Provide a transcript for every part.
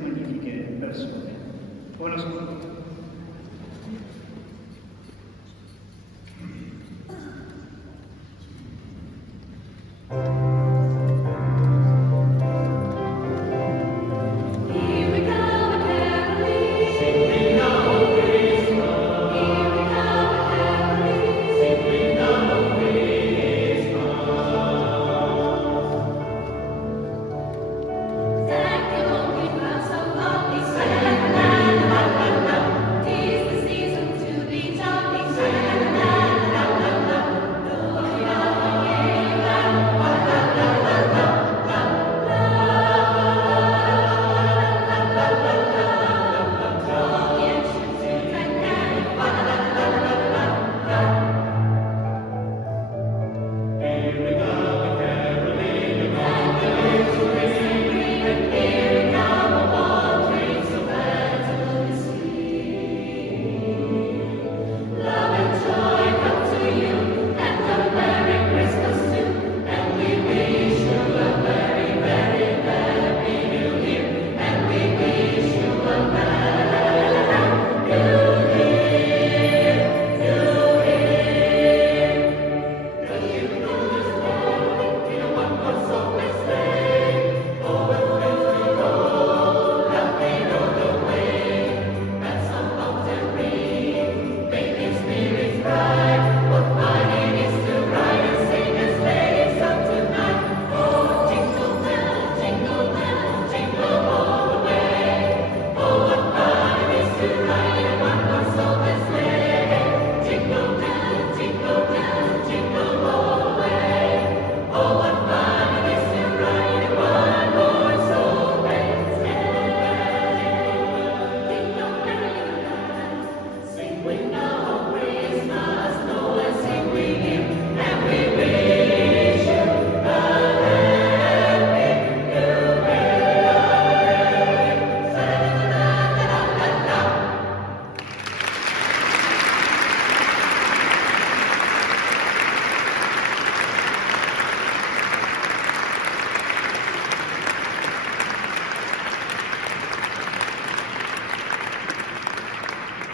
magnifiche persone. Buon ascolto.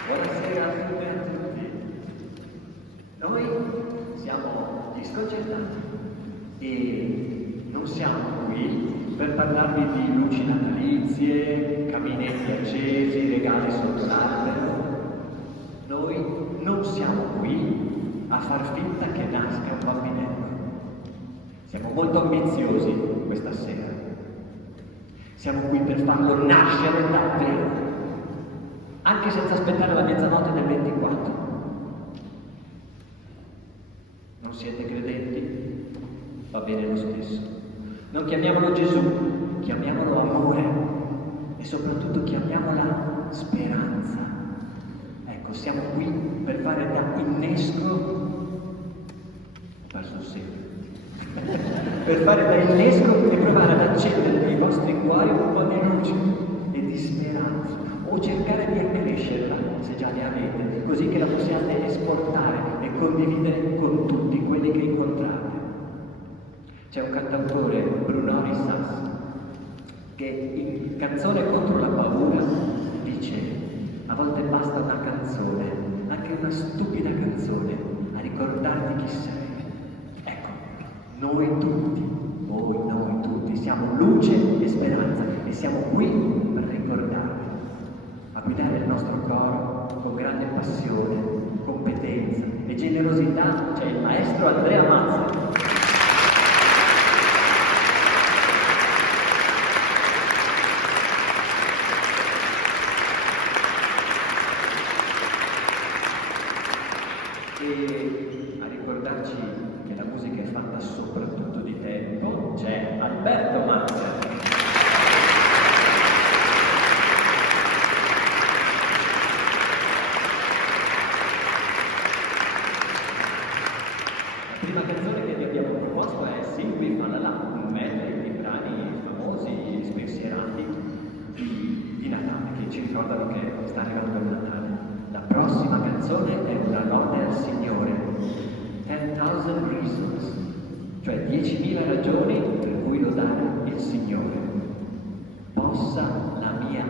Buonasera a tutte e a tutti. Noi siamo gli Sconcertati e non siamo qui per parlarvi di luci natalizie, caminetti accesi, regali sotto l'albero. Noi non siamo qui a far finta che nasca un bambinello. Siamo molto ambiziosi questa sera. Siamo qui per farlo nascere davvero. Anche senza aspettare la mezzanotte del 24. Non siete credenti? Va bene lo stesso. Non chiamiamolo Gesù, chiamiamolo amore e soprattutto chiamiamola speranza. Ecco, siamo qui per fare da innesco, ho perso il segno, per fare da innesco e provare ad accendere nei vostri cuori un po' di luce e di speranza. O cercare di accrescerla, se già ne avete, così che la possiate esportare e condividere con tutti quelli che incontrate. C'è un cantautore, Bruno Rissas, che in Canzone contro la paura dice: a volte basta una canzone, anche una stupida canzone, a ricordarti chi sei. Ecco, noi tutti, noi tutti, siamo luce e speranza e siamo qui per ricordarvi. A guidare il nostro coro con grande passione, competenza e generosità c'è il maestro Andrea Mazza. E a ricordarci che la musica è fatta soprattutto di tempo c'è Alberto Mazza. La prima canzone che vi abbiamo proposto è Simpi Falala, un medley di brani famosi, spensierati di Natale, che ci ricordano che sta arrivando il Natale. La prossima canzone è una lode al Signore, 10,000 Reasons, cioè 10.000 ragioni per cui lodare il Signore. Possa la mia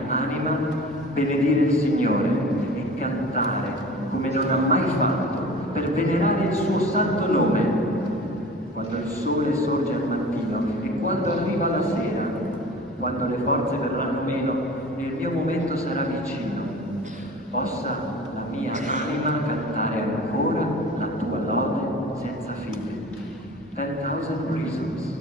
benedire il Signore e cantare come non ha mai fatto per venerare il suo santo nome, quando il sole sorge al mattino e quando arriva la sera, quando le forze verranno meno e il mio momento sarà vicino, possa la mia anima cantare ancora la tua lode senza fine. 10,000 reasons.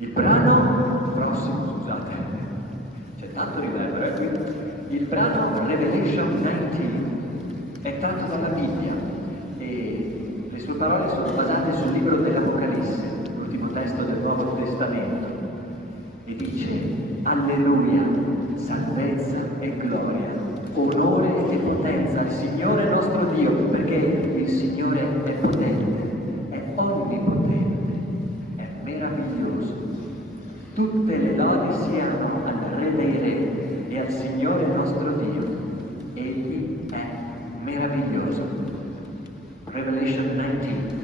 Il brano prossimo, scusate, c'è tanto riverbero qui. Il brano Revelation 19 è tratto dalla Bibbia e le sue parole sono basate sul libro dell'Apocalisse, l'ultimo testo del Nuovo Testamento, e dice: Alleluia, salvezza e gloria, onore e potenza al Signore nostro Dio, perché il Signore è potente, è onnipotente, è meraviglioso. Tutte le lodi siano al Re dei Re e al Signore nostro Dio. Egli è meraviglioso. Revelation 19.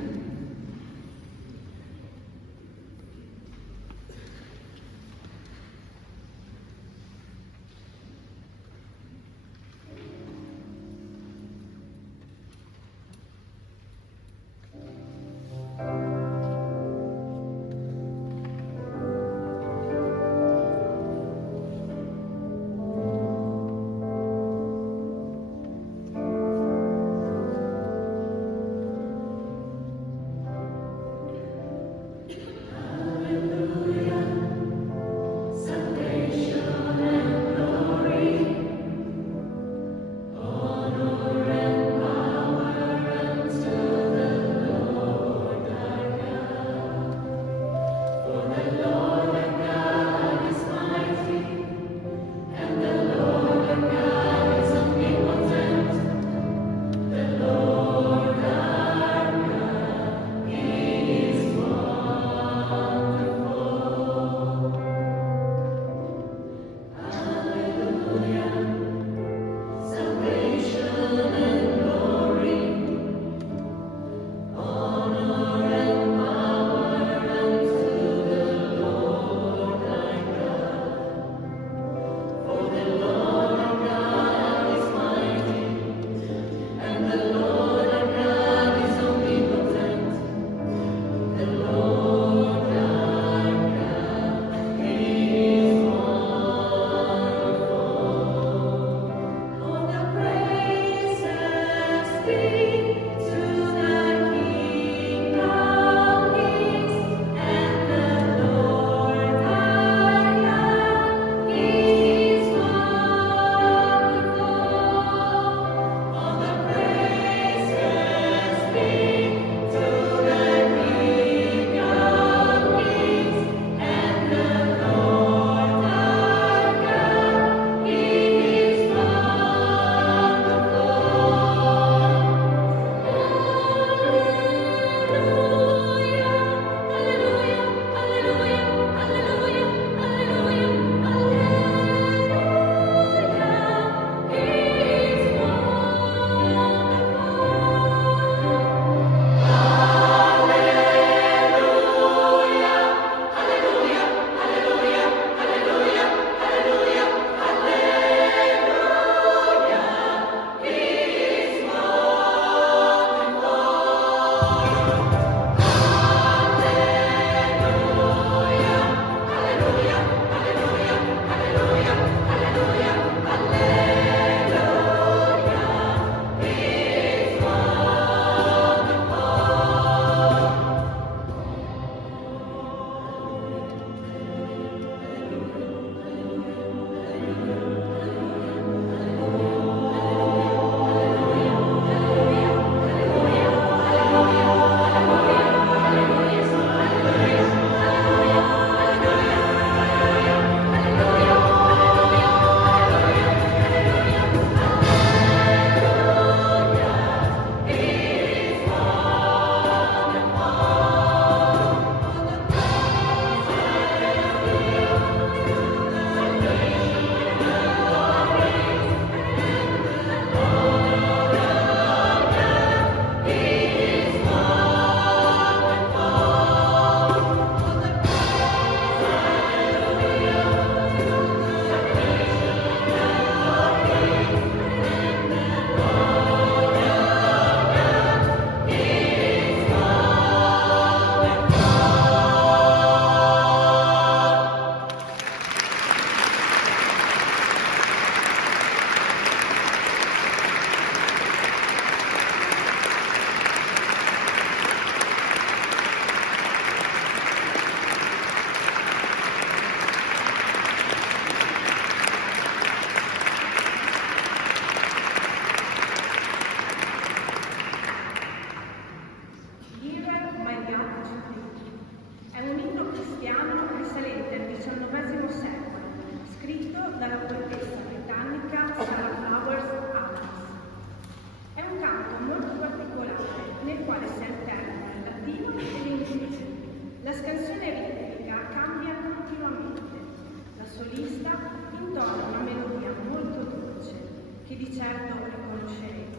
certo riconoscerete,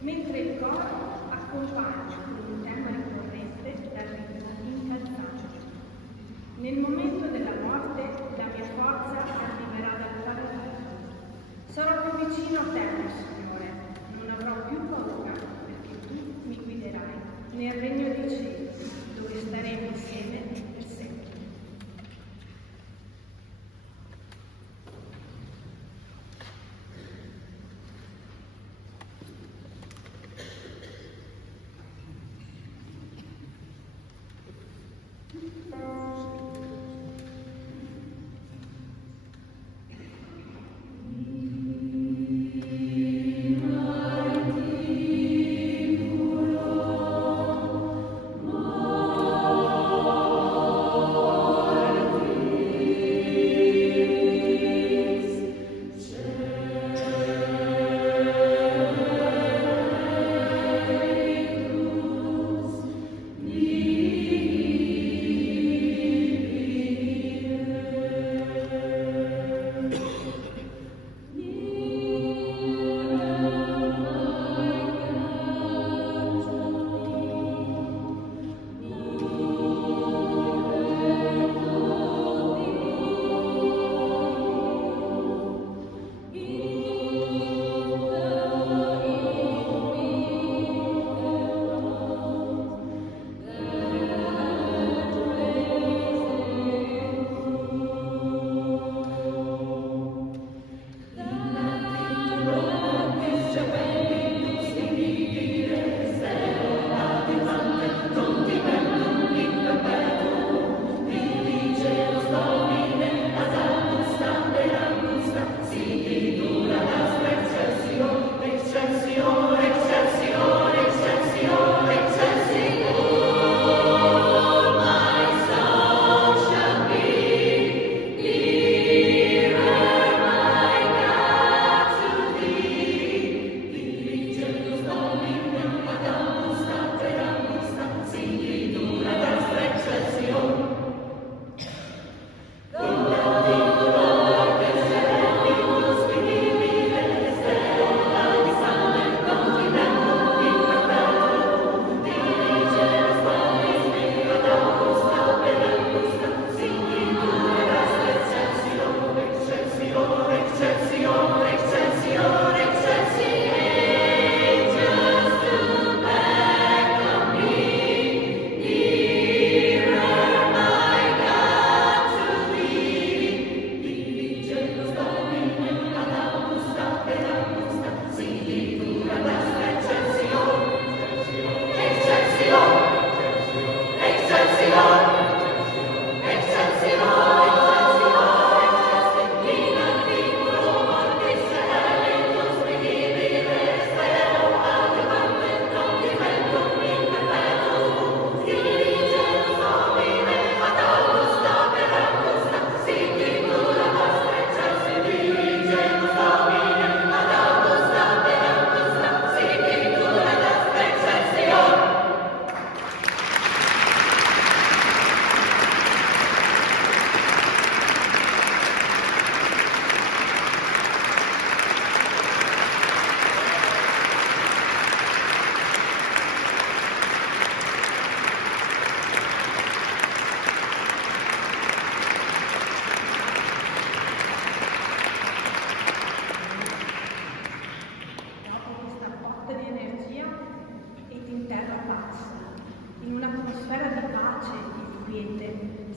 mentre il coro accompagna con un tema ricorrente dal ritmo incalzato. Nel momento della morte la mia forza arriverà dal paradiso. Sarò più vicino a te, mio Signore, non avrò più paura, perché tu mi guiderai nel regno dei cieli, dove staremo insieme per sempre.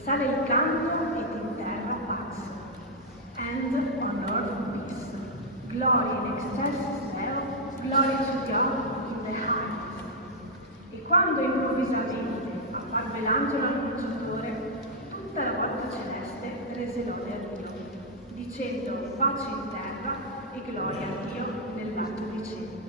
Sale il canto ed in terra pazzo. And on earth peace. Glory in excelsis Deo, glory to God in the highest. E quando improvvisamente apparve l'angelo annunciatore, tutta la volta celeste rese lode a Dio, dicendo pace in terra e gloria a Dio nell'alto dei cieli.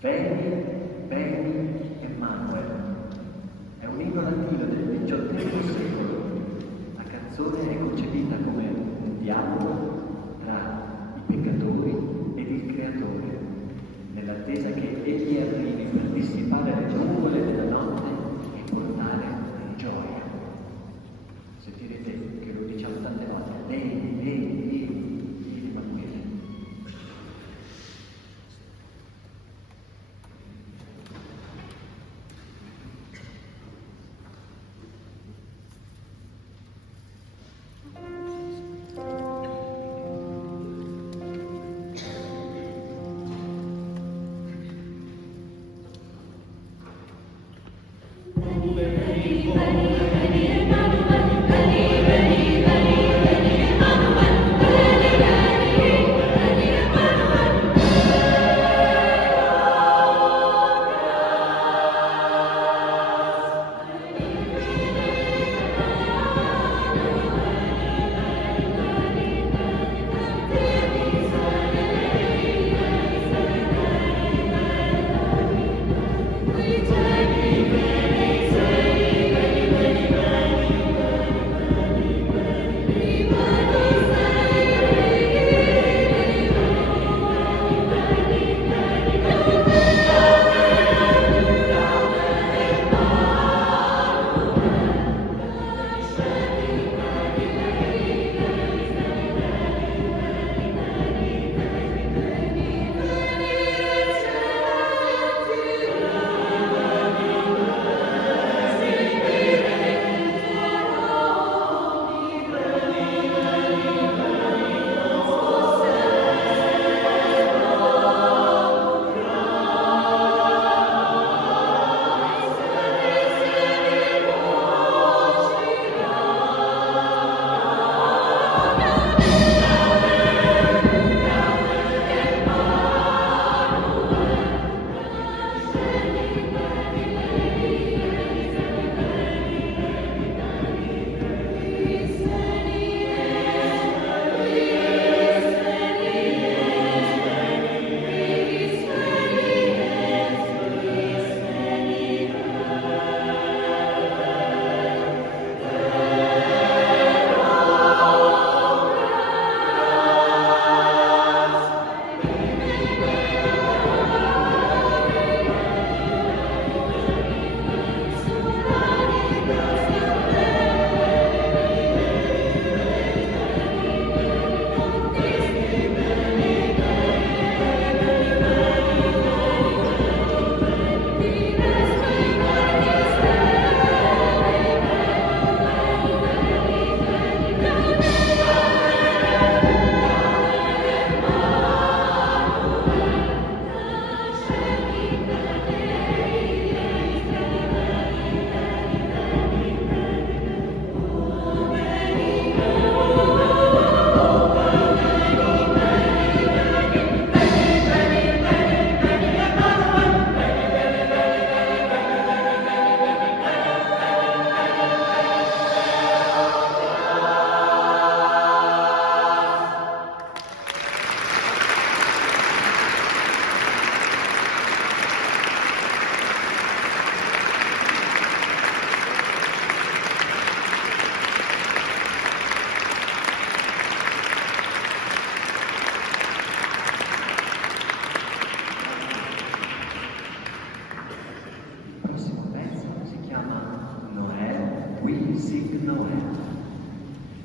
Veni, veni, Emmanuel. È un inno latino del XVIII secolo. La canzone è concepita come un dialogo tra i peccatori ed il Creatore, nell'attesa che egli arrivi per dissipare le nuvole della notte e portare gioia. Sentirete che lo diciamo tante volte, vieni Emanuele.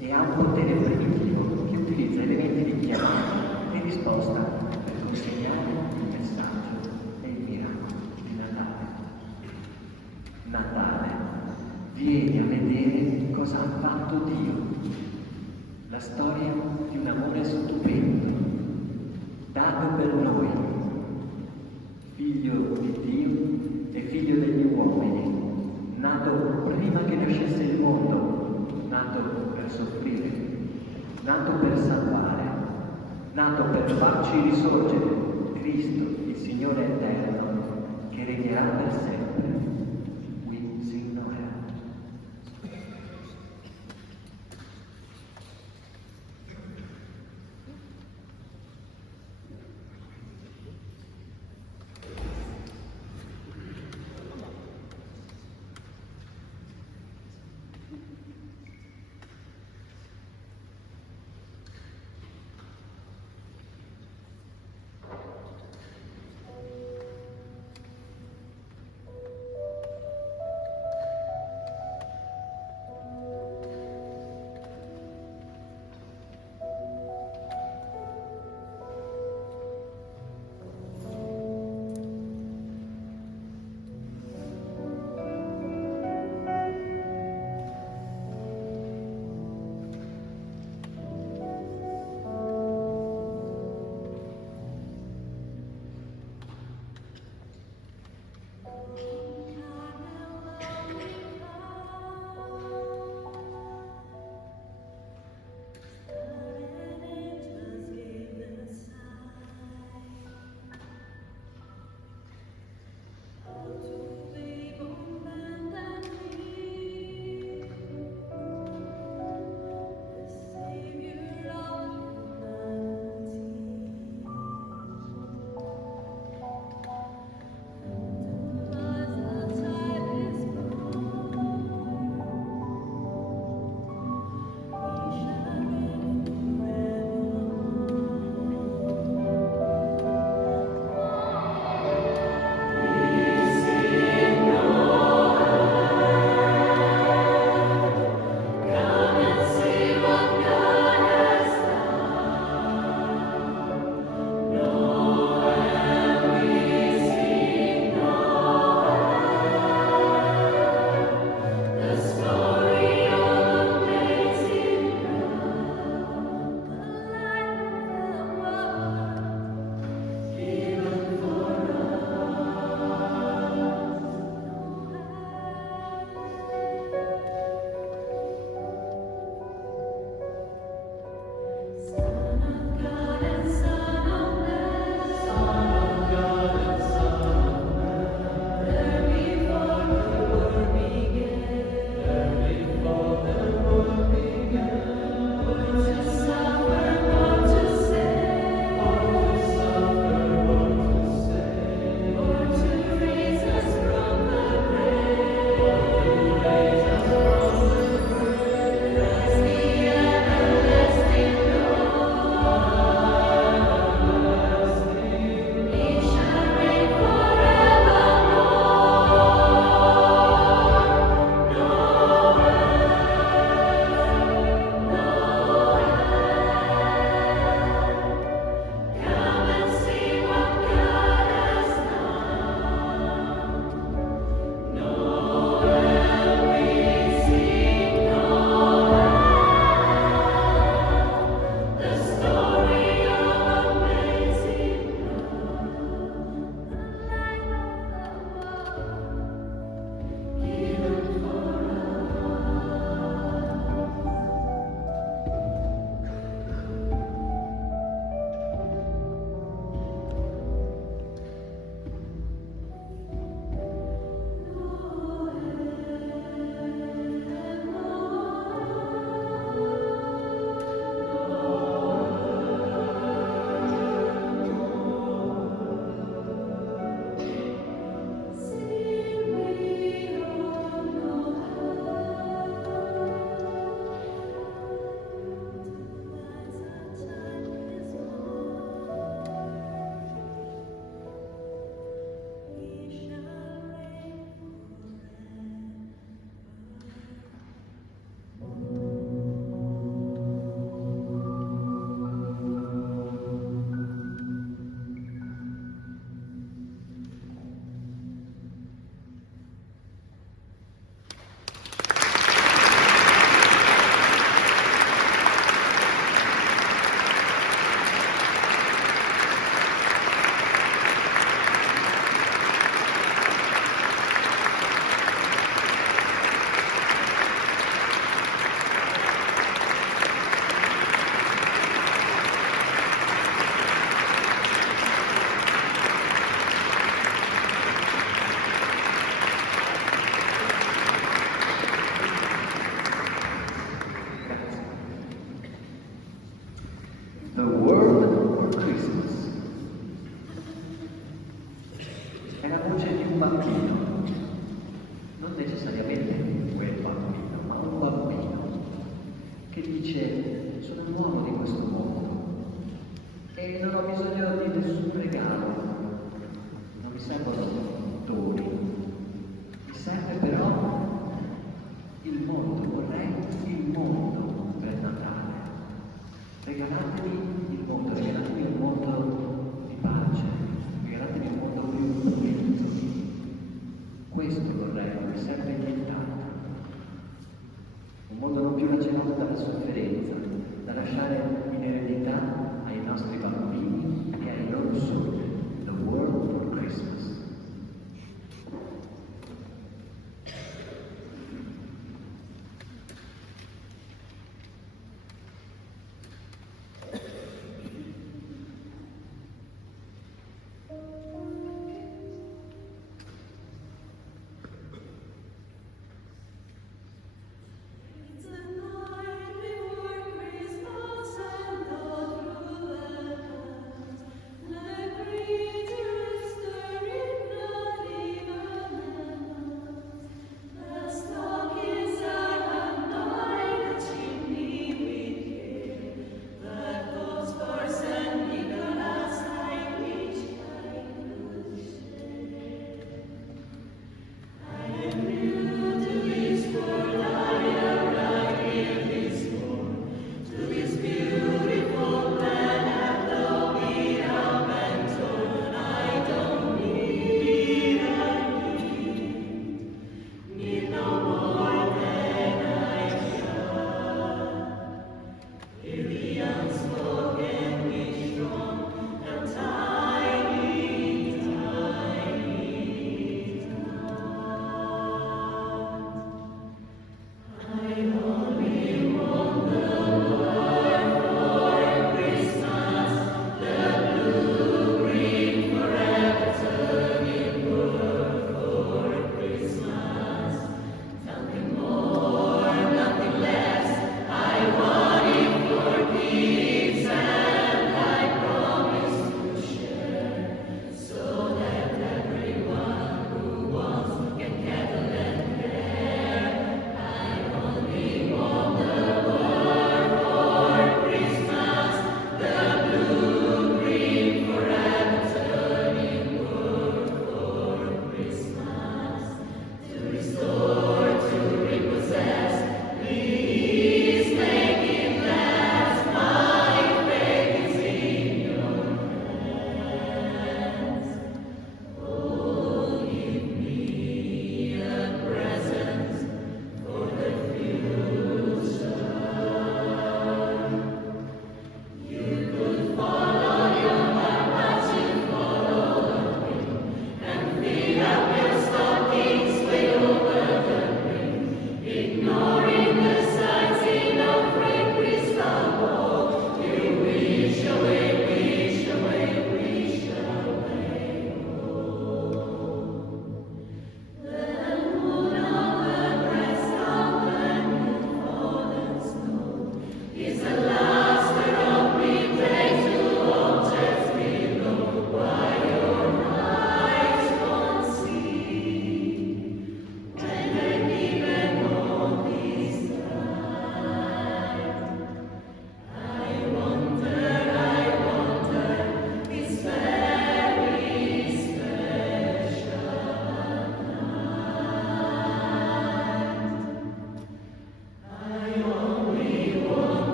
e ha un potere predittivo che utilizza elementi di chiamata e risposta per consegnare il messaggio e il miracolo di Natale. Natale, vieni a vedere cosa ha fatto Dio. La storia di un amore stupendo, dato per noi, figlio di Dio e figlio degli uomini, nato prima che nascesse il mondo, nato per soffrire, nato per salvare, nato per farci risorgere, Cristo, il Signore eterno, che regnerà per sempre. We sing Noel.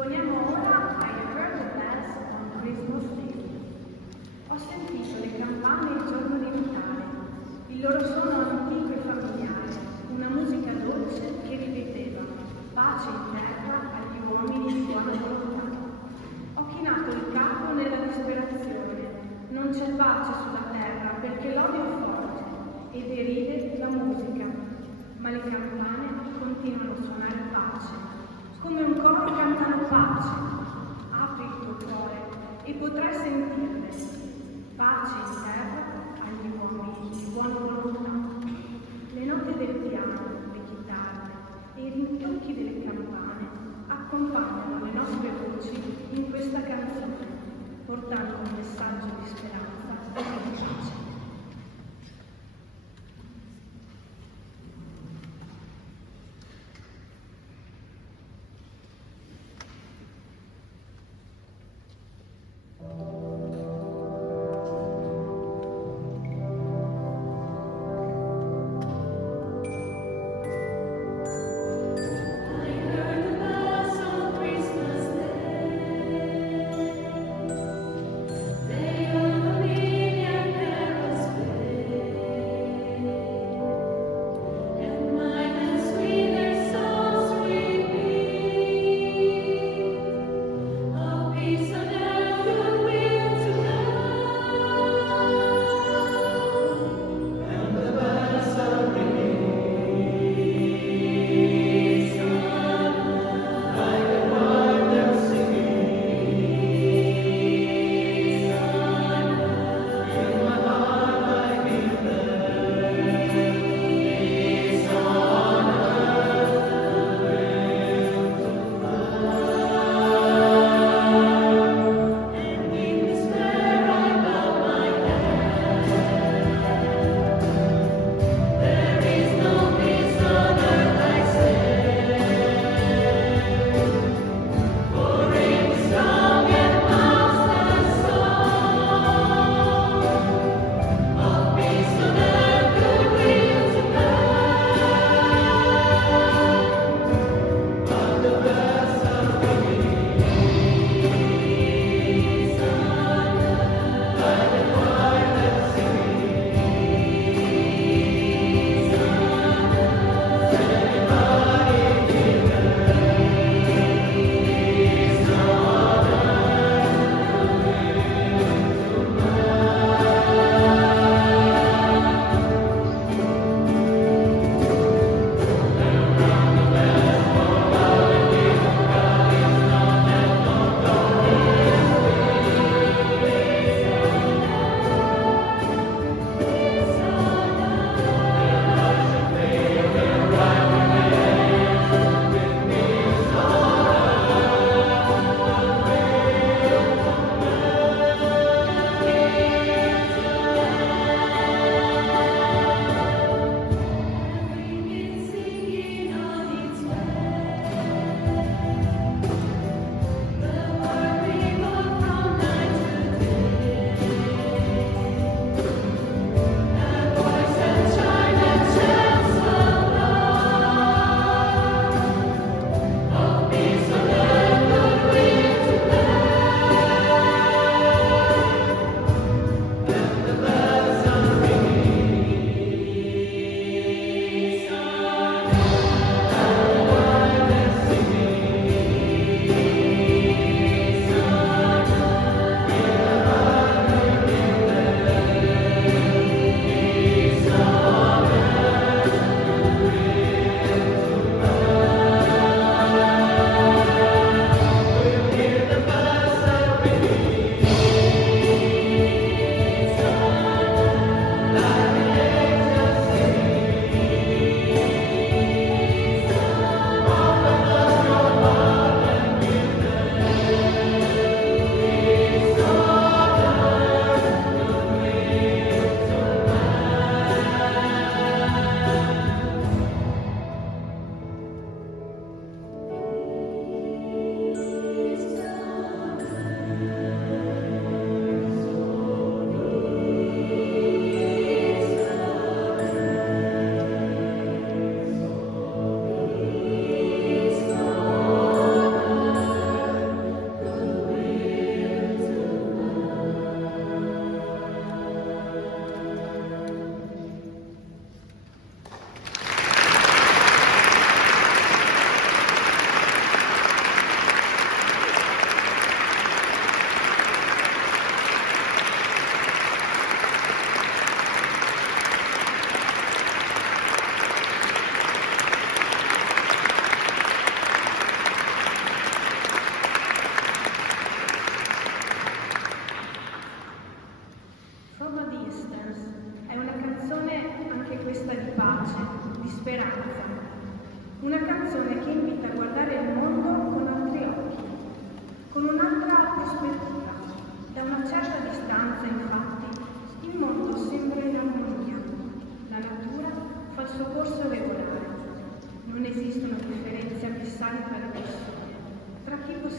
Proponiamo ora I Heard the Bells on Christmas Day. Ho sentito le campane il giorno di Natale, il loro suono antico e familiare, una musica dolce che ripeteva pace in terra agli uomini di buona volontà. Ho chinato il capo nella disperazione, non c'è pace sulla terra perché l'odio è forte e deride la musica, ma le campane continuano a suonare pace, come un coro cantano pace. Apri il tuo cuore e potrai sentirle. Pace in terra agli uomini di buona volontà. Le note del piano, le chitarre e i rintocchi delle campane accompagnano le nostre voci in questa canzone, portando un messaggio di speranza e di pace.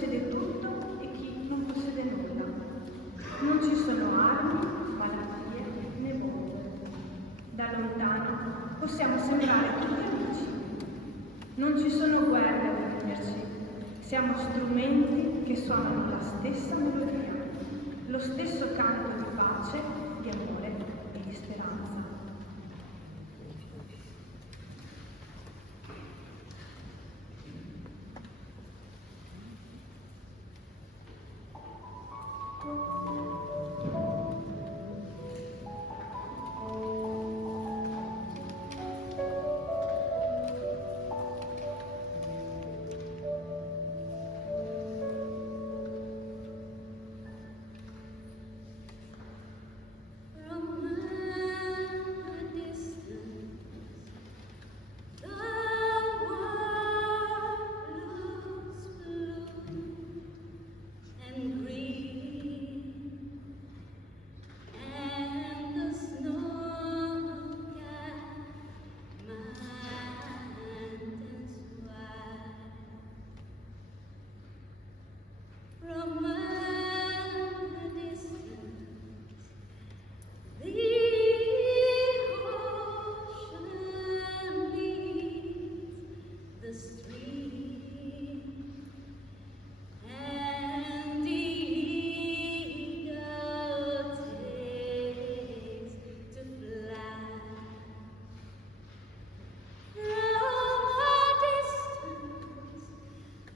possiede tutto e chi non possiede nulla. Non ci sono armi, malattie né bombe. Da lontano possiamo sembrare tutti amici. Non ci sono guerre a dividerci. Siamo strumenti che suonano la stessa melodia, lo stesso canto di pace, di amore e di speranza.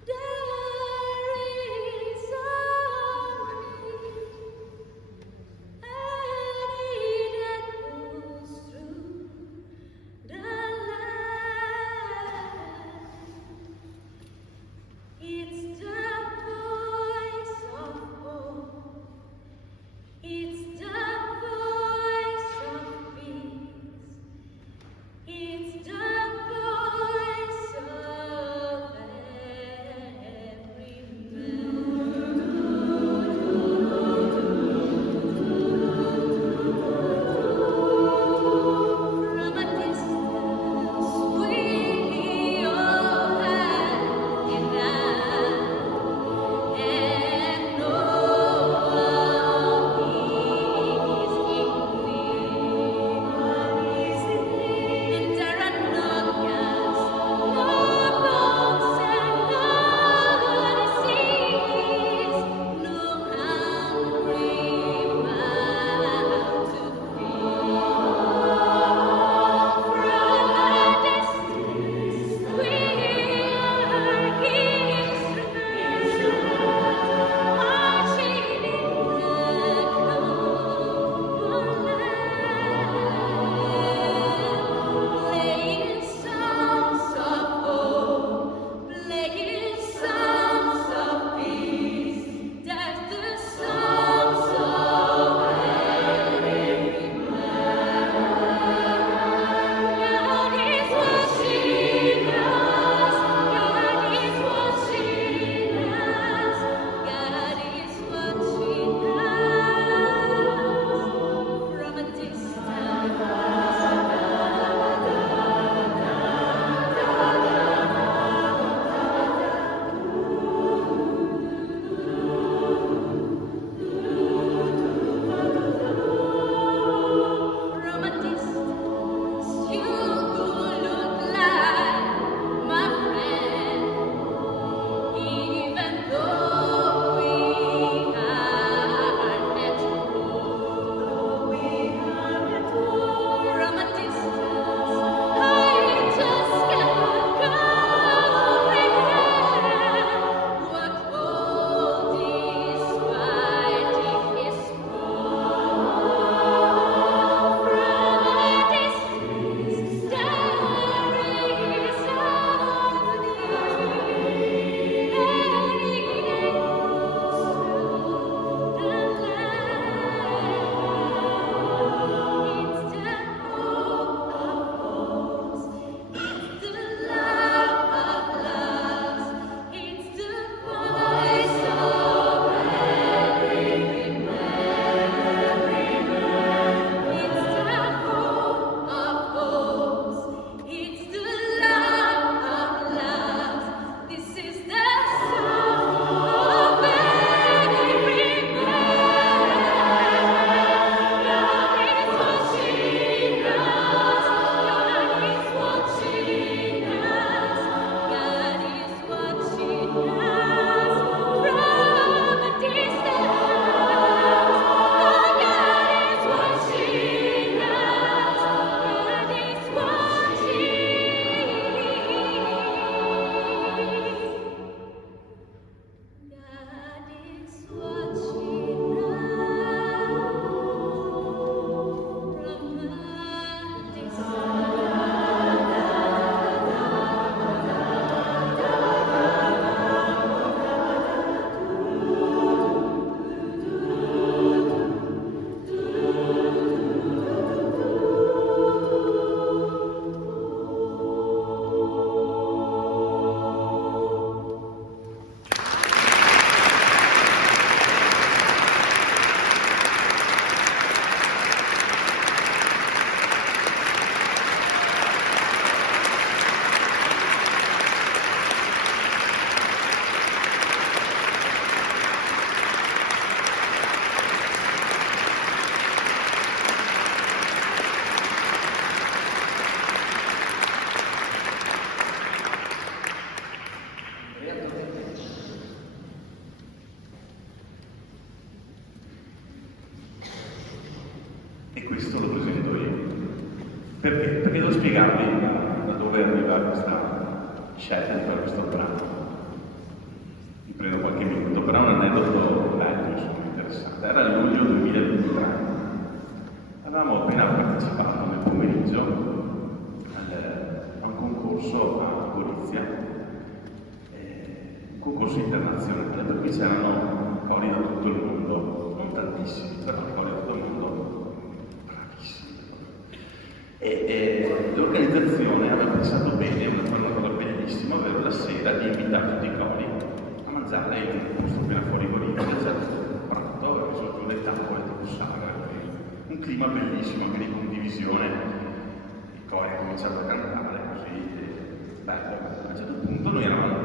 There is a Perché? Perché devo spiegarvi da dove arriva questa scelta di fare questo brano. Mi prendo qualche minuto, però è un aneddoto bello, insomma, interessante. Era luglio 2023. Avevamo appena partecipato nel pomeriggio a un concorso a Gorizia, un concorso internazionale, per cui c'erano cori da tutto il mondo, non tantissimi, però cori da tutto il mondo bravissimi. E l'organizzazione aveva pensato bene, una cosa bellissima, avere la sera di invitare tutti i cori a mangiare in un posto appena fuori Gorizia, c'era questo prato, aveva messo giù le tavole, tipo sagra, un clima bellissimo, anche di condivisione. I cori hanno cominciato a cantare così, bello. A un certo punto noi eravamo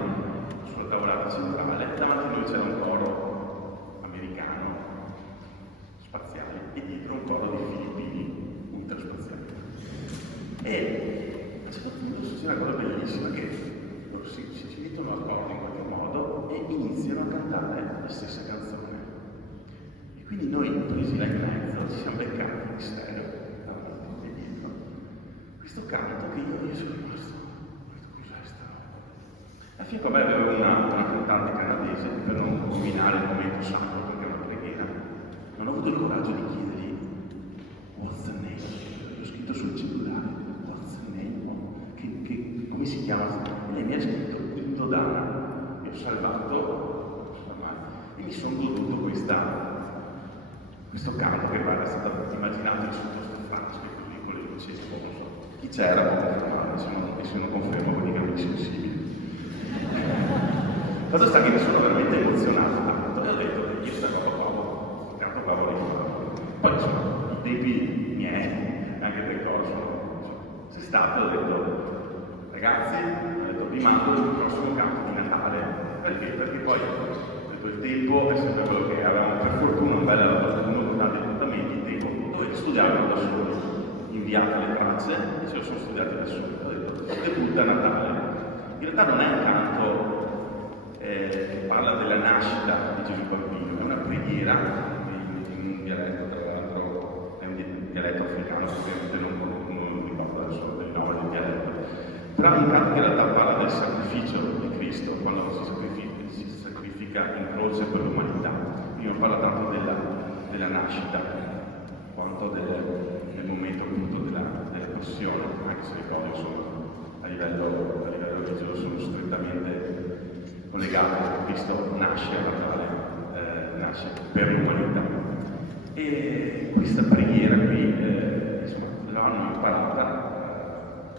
sulla tavolata centrale, davanti a noi c'era un coro americano, spaziale, e dietro un coro di filippini, ultraspaziali. E a un certo punto succede una cosa bellissima, che loro si mettono d'accordo in qualche modo e iniziano a cantare la stessa canzone. E quindi noi, presi là in mezzo, ci siamo beccati in stereo, davanti e dietro, questo canto che io sono rimasto, cos'è sta roba? A fianco a me avevo una cantante canadese, per non rovinare il momento sacro, perché è una preghiera, non ho avuto il coraggio di chiedergli what's the name? L'ho scritto sul cellulare, what's the name? Come si chiama? E lei mi ha scritto Indodana, mi ho salvato e mi sono goduto questo canto che guarda, è stato immaginato in sottostofano, così con le luci, non so chi c'era, ma se non confermo con i grandi sensibili. Fatto sta che mi sono veramente emozionato tanto e ho detto che io sta canto qua vorrei farlo. Poi insomma, i tempi miei, anche del corso, c'è stato, ho detto ragazzi, vi mando il prossimo canto di Natale. Perché? Perché poi il tempo è sempre quello che avevamo, per fortuna un bel lavoro con tanti appuntamenti, il tempo dove studiavano da soli, inviate le tracce e ce le sono studiate da soli. Ho detto, debutta a Natale. In realtà non è un canto che parla della nascita di Gesù Bambino, è una preghiera in un dialetto, tra l'altro è un dialetto africano, ovviamente non ricordo adesso il nome del dialetto, però è un canto che in realtà parla del sacrificio di Cristo, quando si sacrifica in croce per l'umanità. Quindi non parla tanto della nascita, quanto del momento appunto della passione, anche se le cose sono a livello religioso sono strettamente collegate. Cristo nasce a Natale, nasce per l'umanità. E questa preghiera qui, insomma, l'hanno imparata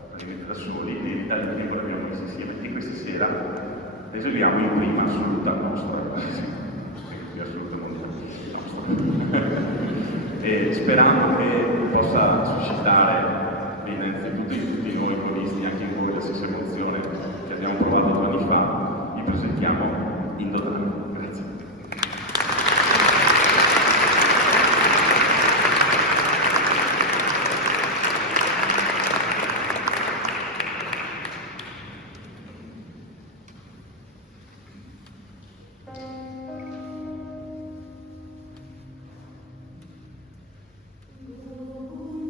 praticamente da soli e dal tempo l'abbiamo messa insieme. E questa sera l'esoliamo in prima assoluta nostra, più assoluta non nostra. E sperando che possa suscitare innanzitutto in tutti noi coristi, anche in voi, la stessa emozione che abbiamo provato 2 anni fa, vi presentiamo Indodana. Grazie.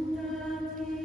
Gundati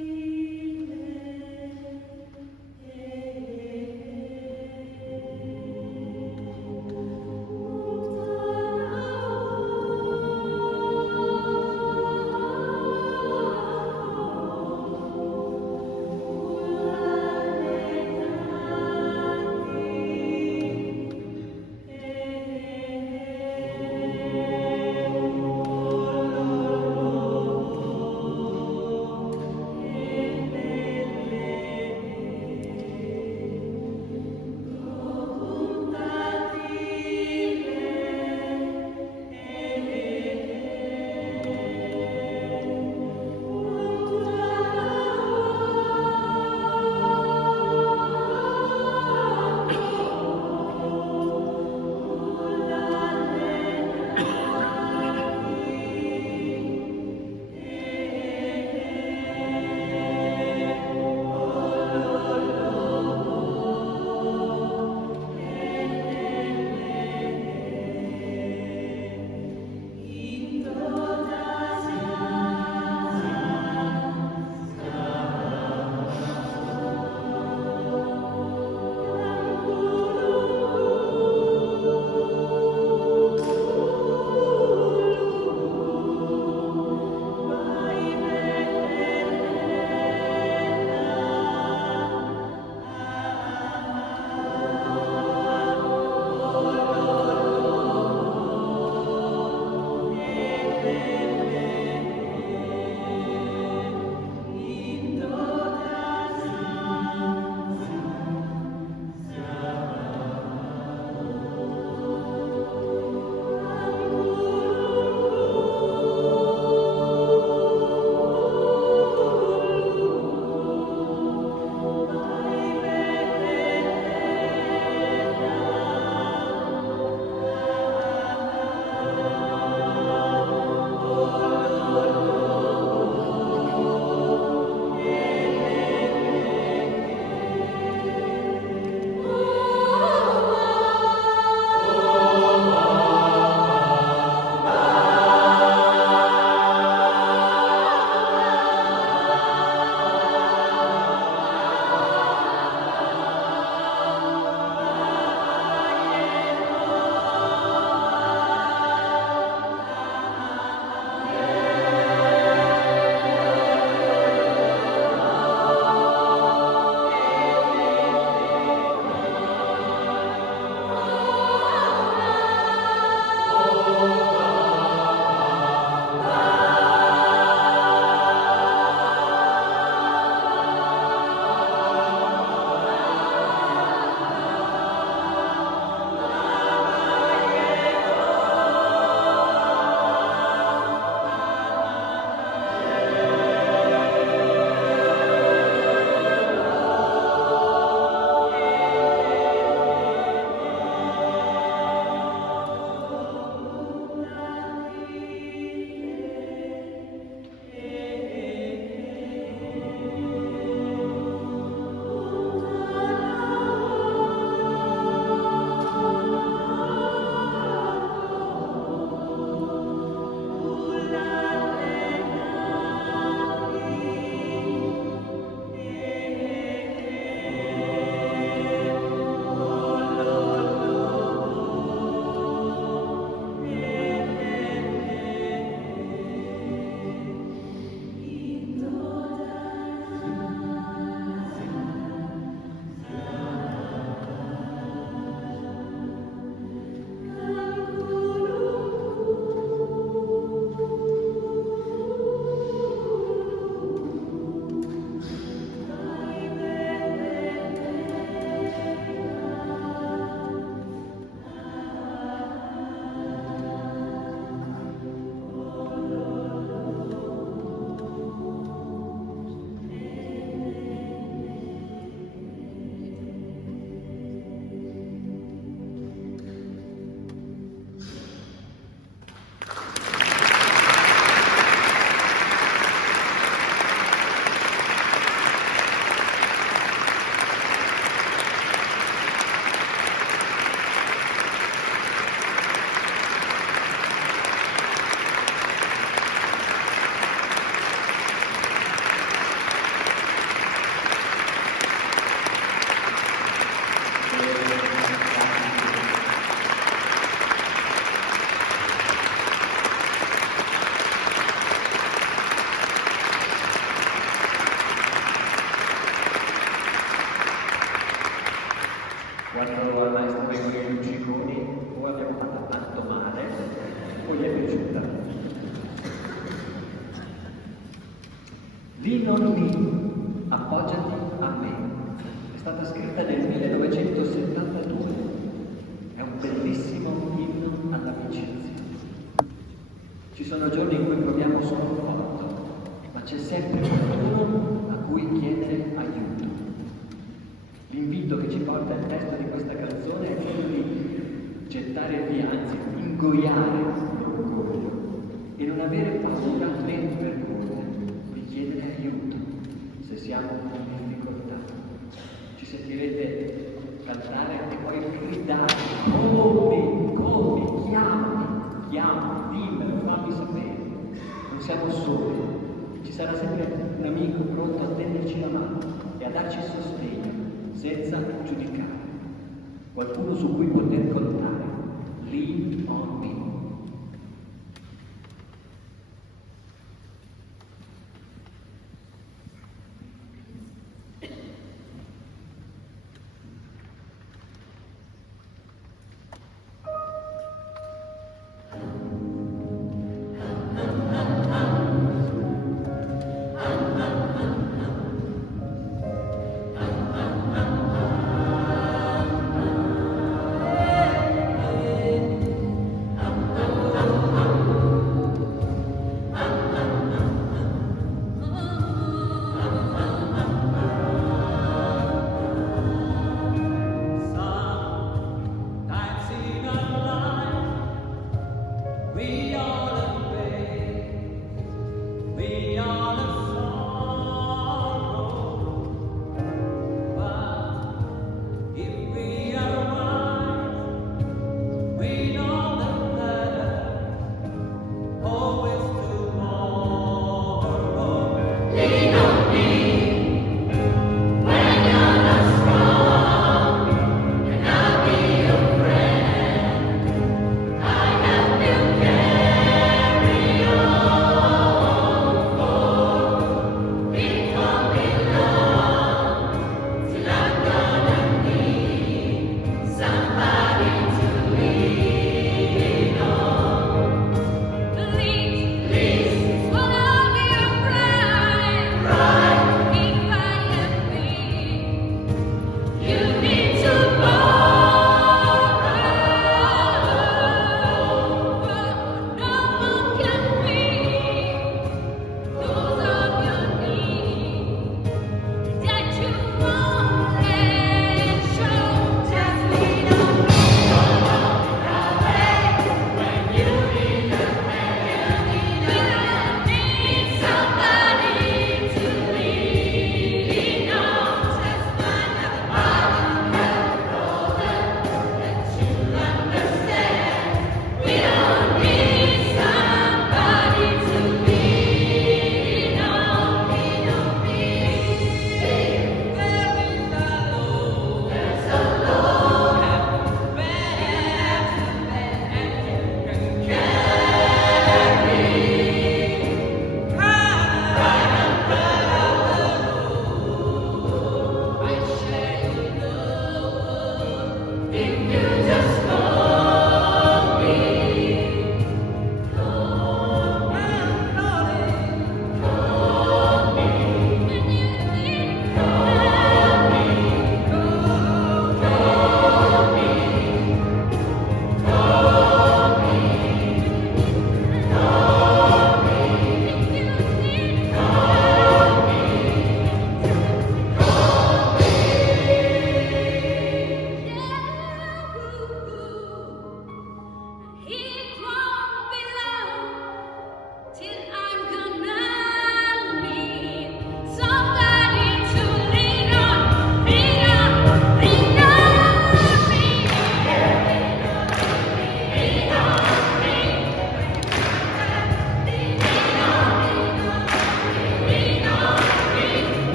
Lean on me, appoggiati a me. È stata scritta nel 1972. È un bellissimo inno all'amicizia. Ci sono giorni in cui proviamo sconforto, ma c'è sempre qualcuno a cui chiedere aiuto. L'invito che ci porta il testo di questa canzone è quello di gettare via, anzi ingoiare l'orgoglio e non avere paura né vergogna di chiedere aiuto se siamo in difficoltà. Ci sentirete cantare e poi gridare: come, chiamami, dimmelo, fammi sapere. Non siamo soli, ci sarà sempre un amico pronto a tenderci la mano e a darci sostegno senza giudicare. Qualcuno su cui poter contare. Lean on me. Somebody to lean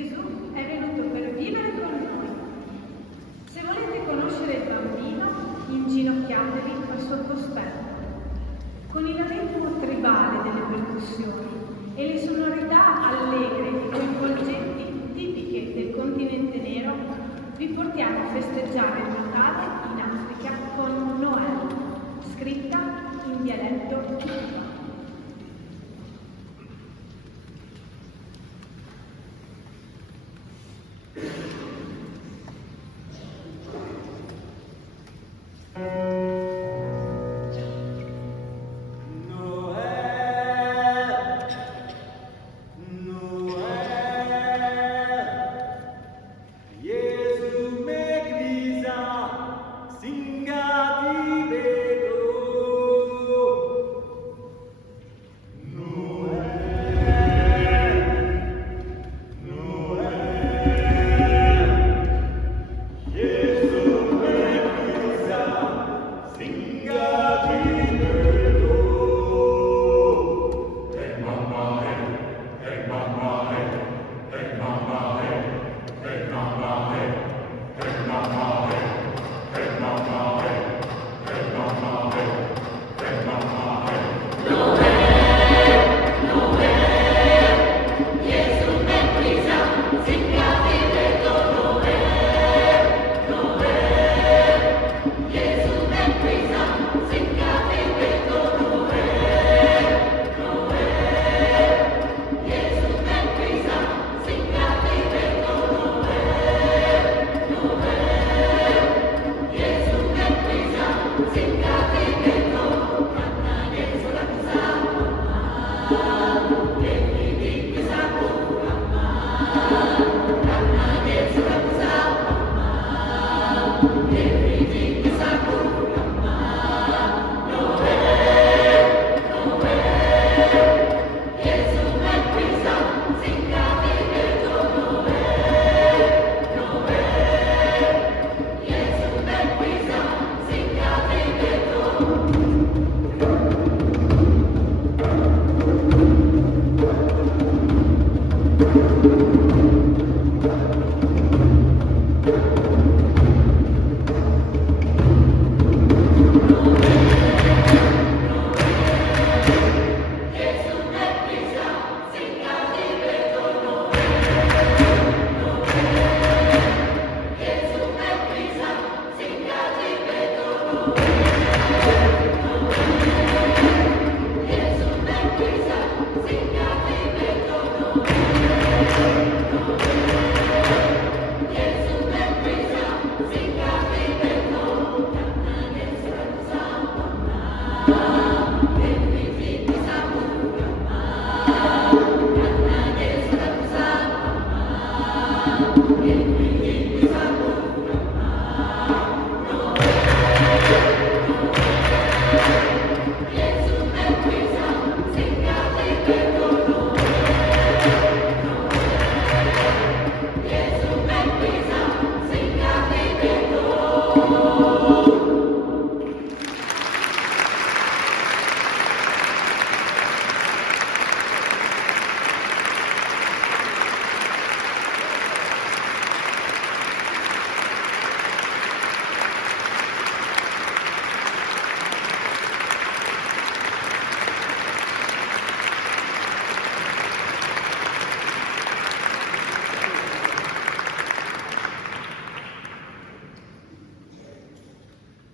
Gesù è venuto per vivere con noi. Se volete conoscere il bambino, inginocchiatevi al suo cospetto. Con il ritmo tribale delle percussioni e le sonorità allegre e coinvolgenti tipiche del continente nero, vi portiamo a festeggiare il Natale in Africa con Noel, scritta in dialetto tuba.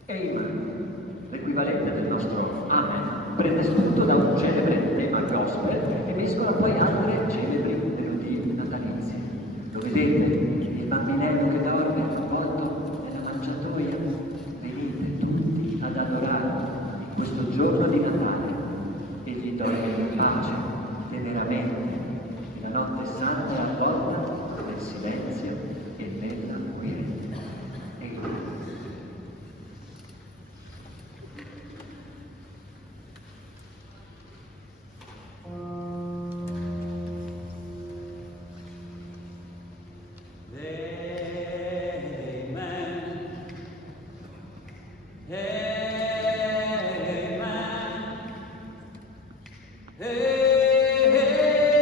Amen, l'equivalente del nostro Amen, prende spunto da un celebre tema gospel e mescola poi altre celebri melodie natalizie. Lo vedete? Il bambinello che dorme avvolto nella mangiatoia? Venite tutti ad adorarlo in questo giorno di Natale. Egli dorme in pace, teneramente. La notte santa è avvolta nel silenzio e nella quiete. Amen. Hey, hey,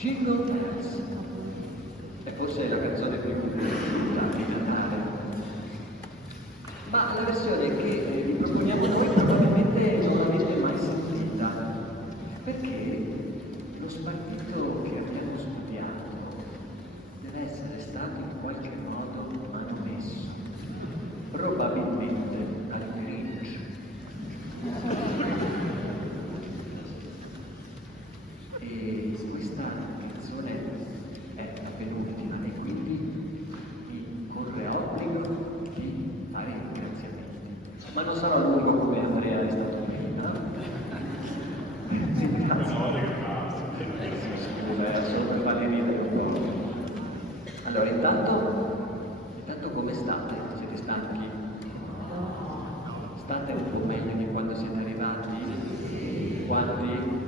Jingle Bells. E forse è la canzone più cantata di Natale. Ma la versione che vi proponiamo noi probabilmente non l'avete mai sentita, perché lo spartito che abbiamo studiato deve essere stato in qualche modo manomesso, probabilmente al Grinch. E questa canzone è penultima e quindi mi corre obbligo di fare ringraziamenti. Ma non sarò lungo come Andrea è stato prima. Grazie. Solo ballerina un po'. Allora, intanto come state? Siete stanchi? State un po' meglio di quando siete arrivati? Quanti?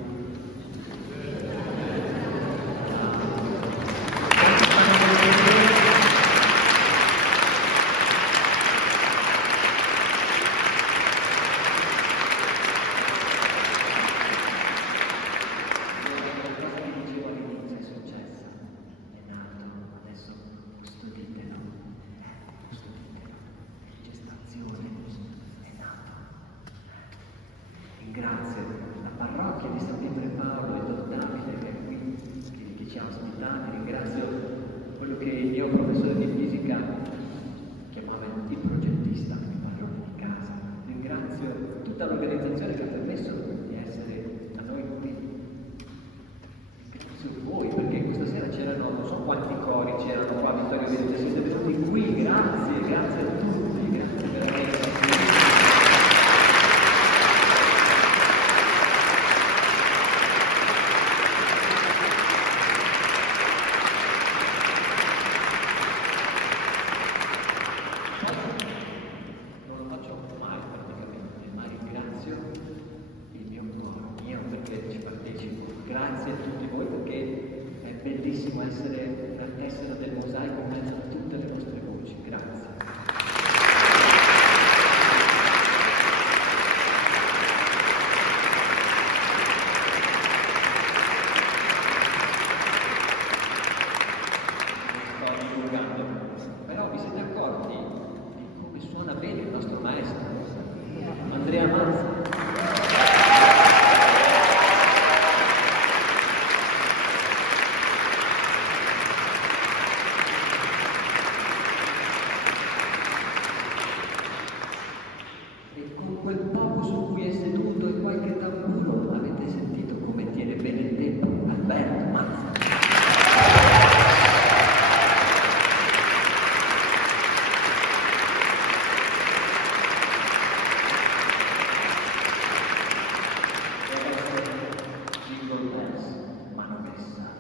Grazie alla parrocchia di San Pietro e Paolo e Don Davide che è qui, che ci ha ospitati, ringrazio quello che il mio professore di fisica chiamava il progettista che parla di casa, ringrazio tutta l'organizzazione che ha permesso di essere a noi qui, ringrazio voi perché questa sera c'erano non so quanti cori c'erano qua a Vittorio Veneto, siete venuti qui, grazie a tutti, grazie veramente. Grazie a tutti voi perché è bellissimo essere una tessera del mosaico in mezzo a tutte le vostre voci. Grazie. Mi sto divulgando, però vi siete accorti di come suona bene il nostro maestro, Andrea Mazza? Quel poco su cui è seduto e qualche tamburo, avete sentito come tiene bene il tempo? Alberto Mazza. E adesso Jingle Bells, mano messa.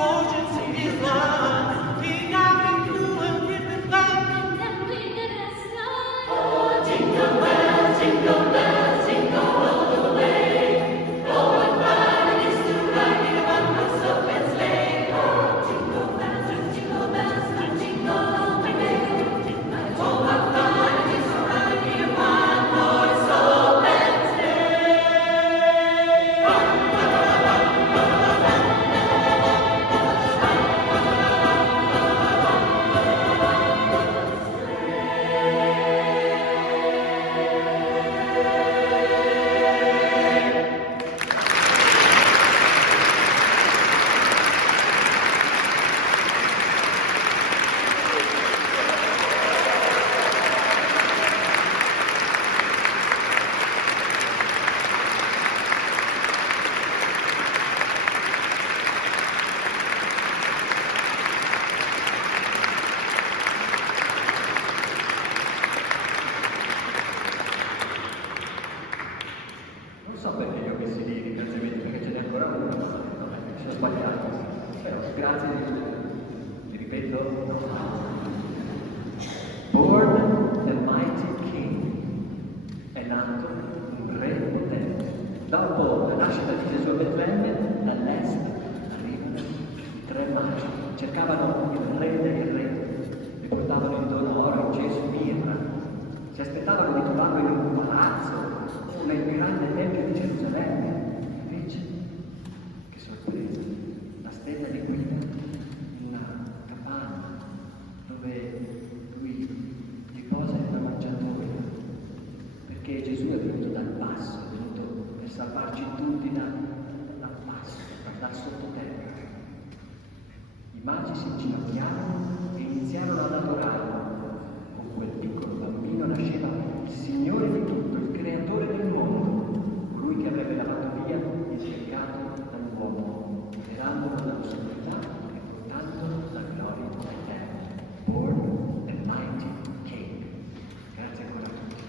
misfortunes in his life. He got him through a different life. Oh, jingle bells, jingle bells, jingle all the way. Oh, what fun it is to ride in a one-horse open sleigh. Oh, jingle bells, jingle bells, jingle all the way. Oh, what fun it is to ride in a one-horse open sleigh. Non so perché li ho messi lì i ringraziamenti, perché ce n'è ancora uno, vabbè, ci ho sbagliato. Però grazie di ripeto. Born the mighty king. È nato un re potente. Dopo la nascita di Gesù a Betlemme, dall'est arrivano i tre magi. Cercavano il re dei re, e portavano in dono oro, incenso e mirra. Si aspettavano di trovarlo in un palazzo o nel grande tempio di Gerusalemme. Invece, che sorpresa, la stella li guida in una capanna dove lui riposa in una mangiatoia. Perché Gesù è venuto dal basso, è venuto per salvarci tutti dal basso, dal sottoterra. I magi si inginocchiarono e iniziarono ad adorarlo. Con quel piccolo bambino nasceva il Signore di tutto, il creatore del mondo, colui che avrebbe lavato via il peccato dall'uomo, liberandolo dall'oscurità e portandolo la gloria eterna. Born the mighty King. Grazie ancora a tutti.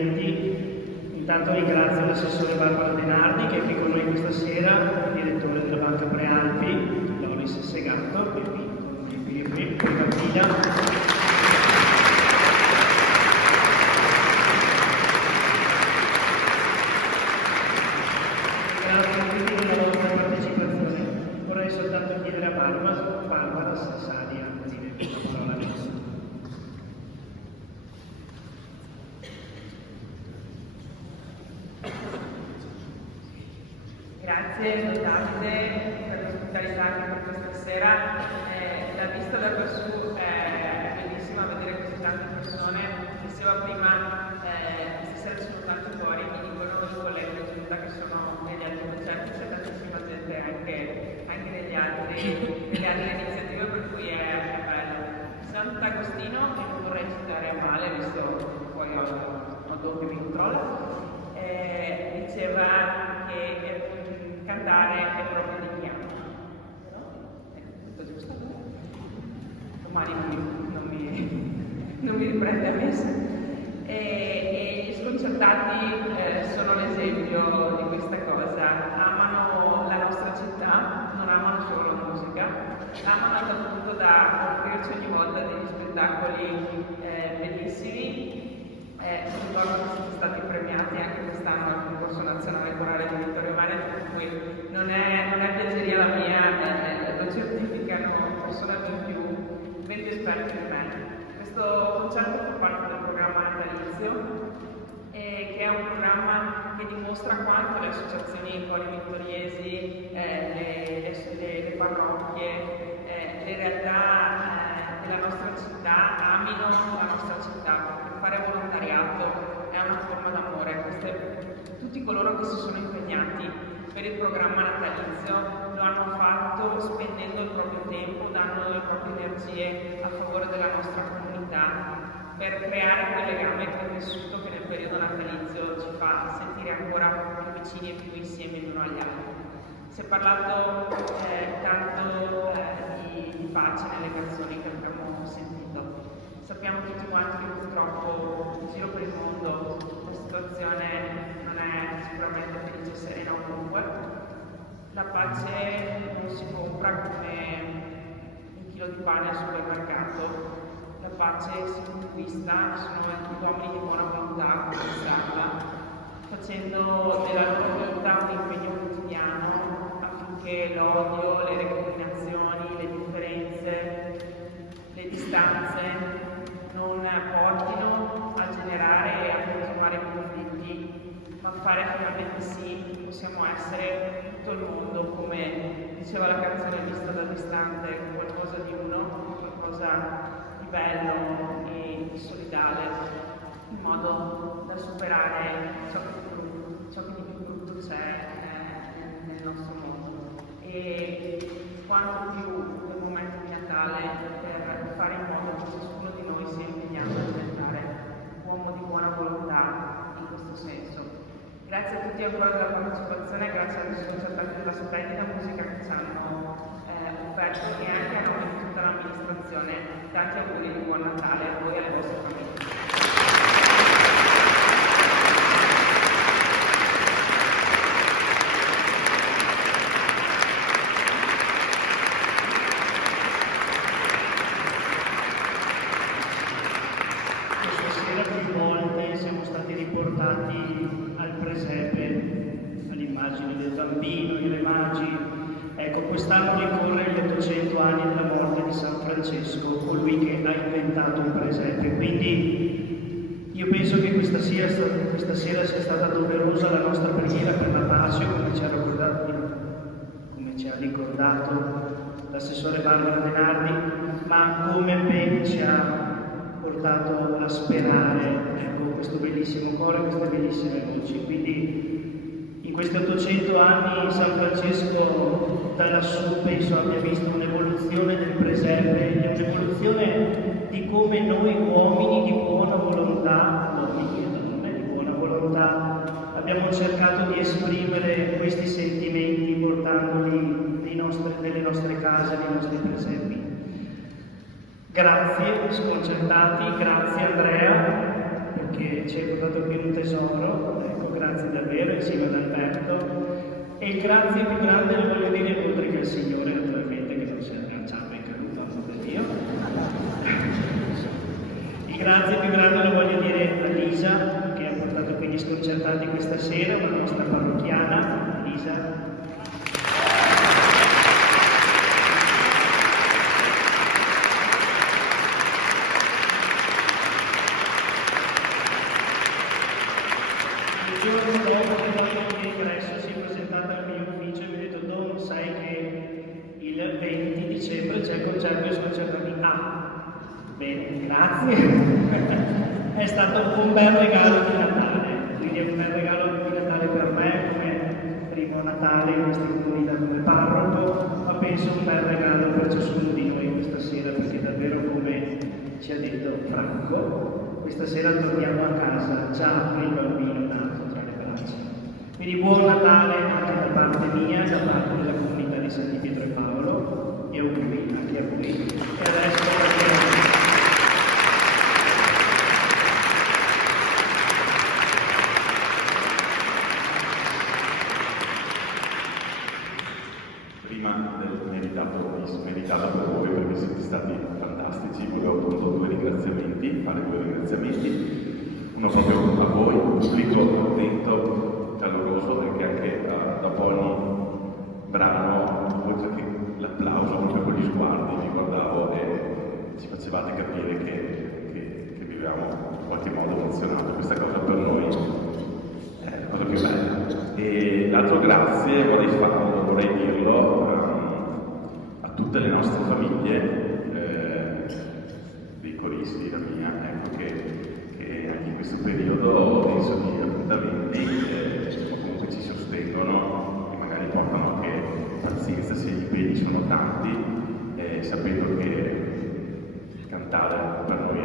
credenti. Intanto ringrazio l'assessore Barbara Denardi che è qui con noi questa sera, il direttore della Banca Prealpi, Loris Segato, che è qui in prima fila. Soltanto chiedere a Barbara se sa di dire una parola giusta. Grazie Davide per l'ospitalità anche per questa sera. La vista da quassù è bellissima vedere così tante persone. Diceva prima, questa sera ci sono tanti cuori, mi dicono i colleghi di giunta che sono negli altri concerti, c'è tantissima gente anche negli altri iniziative, per cui è bello. Sant'Agostino, che non vorrei citare a male, visto che poi ho Don che mi controlla, diceva che cantare è proprio di piano. Tutto giusto? Domani non mi riprende a messa. E gli sconcertati sono l'esempio di questa cosa. Amano la nostra città, non amano solo la musica, amano dal punto da offrirci ogni volta degli spettacoli bellissimi. Ricordo che siete stati premiati anche quest'anno al concorso nazionale corale di Vittorio Veneto, per cui non è piaceria la mia, lo certificano persone ben più esperte di me. Questo concerto fa parte del programma natalizio, che è un programma che dimostra quanto le associazioni vittoriesi, le parrocchie, le realtà della nostra città amino la nostra città, perché fare volontariato è una forma d'amore. Tutti coloro che si sono impegnati per il programma natalizio lo hanno fatto spendendo il proprio tempo, dando le proprie energie a favore della nostra comunità, per creare quel legame tra il vissuto che nel periodo natalizio ci fa sentire ancora più vicini e più insieme l'uno agli altri. Si è parlato tanto di pace nelle canzoni che abbiamo sentito. Sappiamo tutti quanti che purtroppo in giro per il mondo la situazione non è sicuramente felice e serena ovunque. La pace non si compra come un chilo di pane al supermercato. La pace si conquista, sono gli uomini di buona volontà a conquistarla, facendo della loro volontà un impegno quotidiano affinché l'odio, le recriminazioni, le differenze, le distanze non portino a generare e a consumare conflitti, ma fare finalmente sì che possiamo essere tutto il mondo, come diceva la canzone Vista da distante, qualcosa di uno, qualcosa bello e solidale, in modo da superare ciò che di più brutto c'è nel nostro mondo. E quanto più nel momento di Natale per fare in modo che ciascuno di noi sia impegnato a diventare uomo di buona volontà in questo senso. Grazie a tutti ancora della partecipazione, grazie agli sconcertati della splendida musica che ci hanno offerto e anche a noi di tutta l'amministrazione. Tanti auguri di buon Natale a voi e alle vostre famiglie. Questa sera più volte siamo stati riportati al presepe, all'immagine del bambino, i re magi. Ecco, quest'anno ricorre gli 800 anni della morte di San Francesco, colui che ha inventato il presepe. Quindi io penso che questa sera sia stata doverosa la nostra preghiera per la pace, come ci ha ricordato l'assessore Barbara Denardi, ma come ben ci ha portato a sperare, ecco, questo bellissimo coro e queste bellissime voci. Quindi in questi 800 anni San Francesco da lassù penso abbia visto un'evoluzione del presepe, un'evoluzione di come noi uomini di buona volontà, uomini e donne di buona volontà, abbiamo cercato di esprimere questi sentimenti portandoli nelle nostre case, nei nostri presepi. Grazie sconcertati, grazie Andrea per che ci hai portato qui un tesoro, ecco, grazie davvero, insieme ad Alberto. E il grazie più grande lo voglio dire oltre che al Signore, naturalmente, che non si è agganciato in caduta, amore mio. Il grazie più grande lo voglio dire a Lisa, che ha portato qui gli sconcertati questa sera, una nostra parrocchiana. Lisa. Il giorno dopo che dopo l'ingresso si è presentata al mio ufficio e mi ha detto: Don, sai che il 20 dicembre c'è il concerto di sconcertati. Ah, bene, grazie. È stato un bel regalo di Natale, quindi è un bel regalo di Natale per me come primo Natale in questa comunità come parroco, ma penso un bel regalo per ciascuno di noi questa sera, perché davvero, come ci ha detto Franco, questa sera torniamo a casa già con il bambino nato tra le braccia. Quindi buon Natale anche da parte mia, da parte della comunità di San Di Pietro e Paolo, e auguri anche a voi. E adesso prima del meritato per voi, perché siete stati fantastici, volevo appunto fare due ringraziamenti, uno proprio a voi, pubblico attento, caloroso, perché anche dopo ogni brano, oltre che l'applauso, oltre con gli sguardi, vi guardavo e ci facevate capire che viviamo in qualche modo emozionato. Questa cosa per noi è la cosa più bella. E l'altro grazie vorrei dirlo a tutte le nostre famiglie, dei coristi, la mia, ecco, che anche in questo periodo penso di appuntamenti comunque ci sostengono e magari portano anche pazienza se gli impegni sono tanti, sapendo che cantare per noi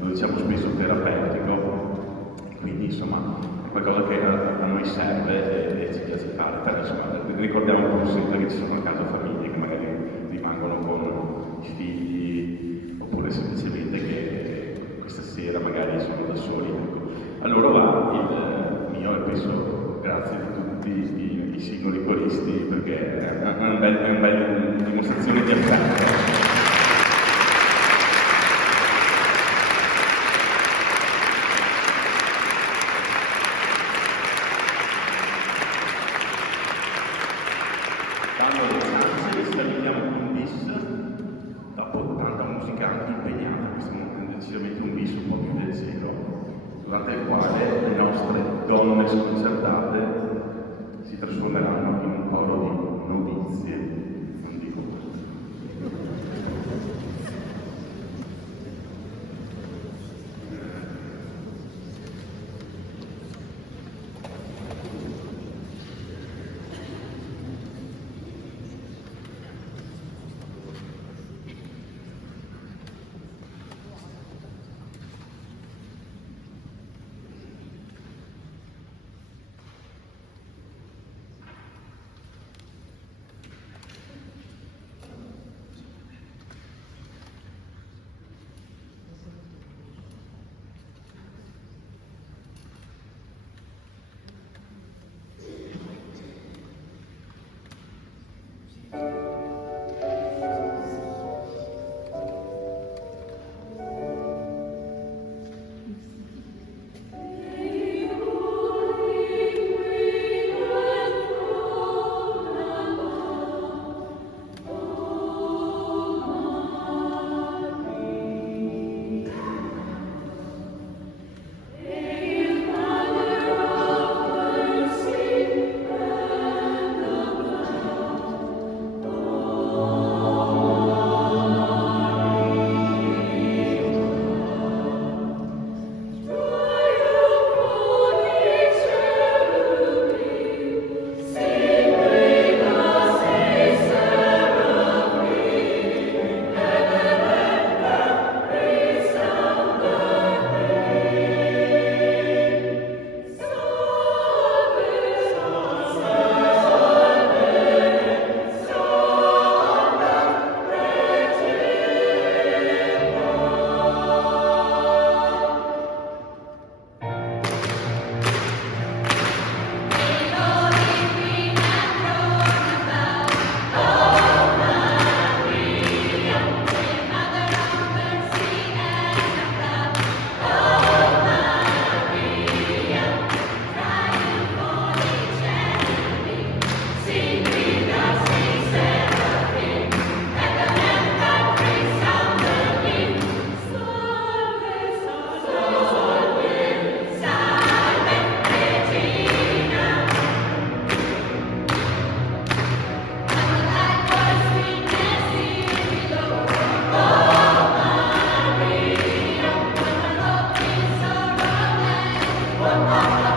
lo diciamo spesso, terapeutico, e quindi insomma è qualcosa che a noi serve e ci piace fare. Però insomma ricordiamo proprio sempre che ci sono a casa famiglie che magari rimangono con i figli, oppure semplicemente che questa sera magari sono da soli. Allora va il mio, e penso grazie di tutti i singoli coristi, perché è una bella dimostrazione di affetto. Dopo tanta musica anche impegnata, questo è decisamente un bis un po' più leggero, durante il quale le nostre donne sconcertate si trasformeranno in un coro di novizie, non dico. Bye.